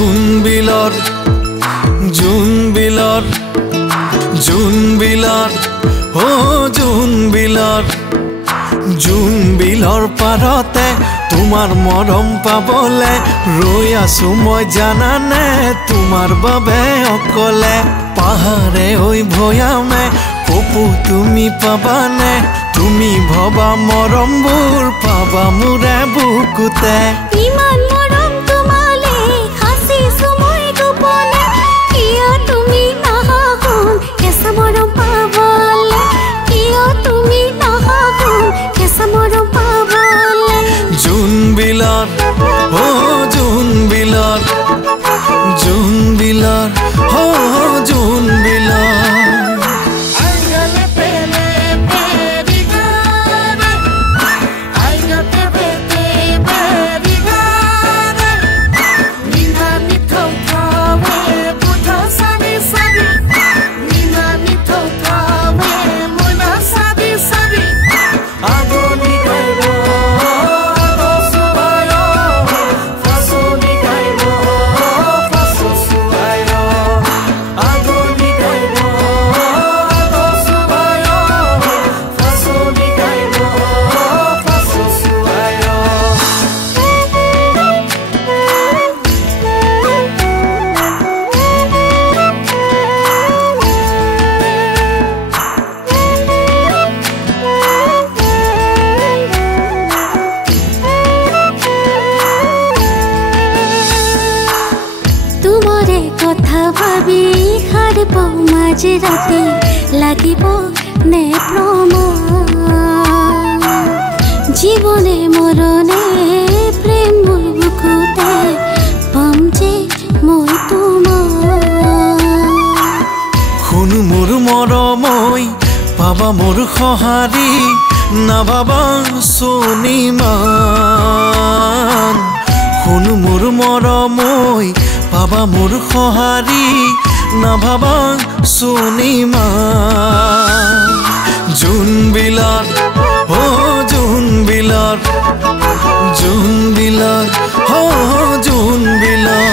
জোনবিলৰ জোনবিলৰ জোনবিলৰ ও জোনবিলৰ জোনবিলৰ পাৰতে তোমাৰ মৰম পাবলে ৰৈ আছো মই জানানে তোমাৰ বাবে অকলে পাহাৰে ঐ ভৈয়ামে কপু তুমি পাবানে তুমি ভবা মৰমবোৰ পাবা মোৰে বুকুতে ইমান মৰম তোমালে হাসিছো মই গোপনে কিয় তুমি নাহাগুন কেঁচা মৰম পাবলে কিয় তুমি নাহাগুন কেঁচা মৰম পাবলে জোনবিলৰ ও জোনবিলৰ জোনবিলৰ ও জোনবিলৰ কথা ভাবি হার পাও মাঝে রাতে লাগিব নে প্রমাণ জীবনে মরণে প্রেম মোর বুকুতে পাম যে মই তোমার শুন মোর মৰমৈ পাবা মোৰ সহাৰি নাভাবা সোনিমান শুন মোৰ মৰমৈ পাবা মোৰ সহাৰি নাভাবা সোনিমান জোনবিলৰ ও জোনবিলৰ জোনবিলৰ ও জোনবিলৰ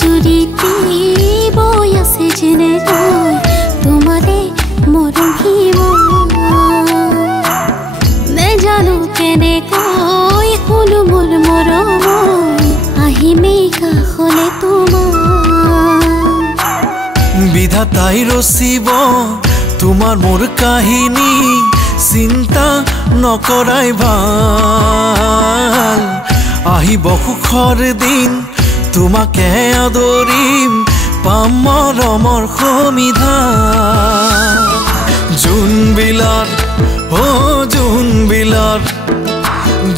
জুড়িতে বই আছে জেনে তোমারে মরম হিব নেজানো কেনে কই হলো মোর মরম আহিমে কাষলে তোমার বিধাতাই ৰচিব তোমাৰ মোৰ কাহিনী চিন্তা নকৰাই ভাল আহিব সুখৰ দিন তোমাকে আদৰিম পাম মৰমৰ সমিধান জোনবিলৰ ও জোনবিলৰ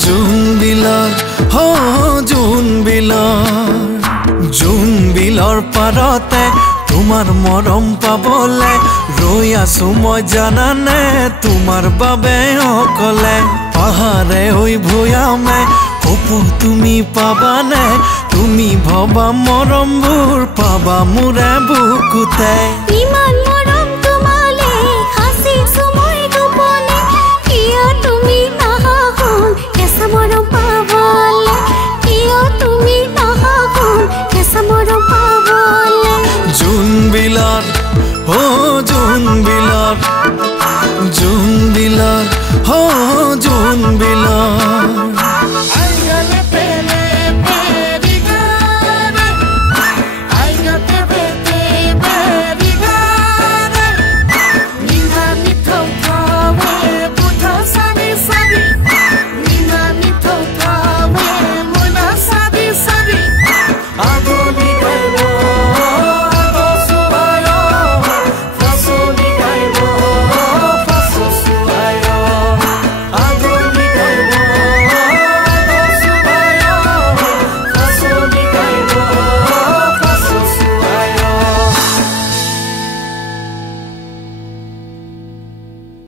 জোনবিলৰ ও জোনবিলৰ জোনবিলৰ পাৰতে তোমাৰ মৰম পাবলে ৰৈ আছো মই জানানে তোমাৰ বাবে অকলে পাহাৰে ঐ ভৈয়ামে কপু তুমি পাবানে তুমি ভবা মৰমবোৰ পাবা মোৰে বুকুতে ইমান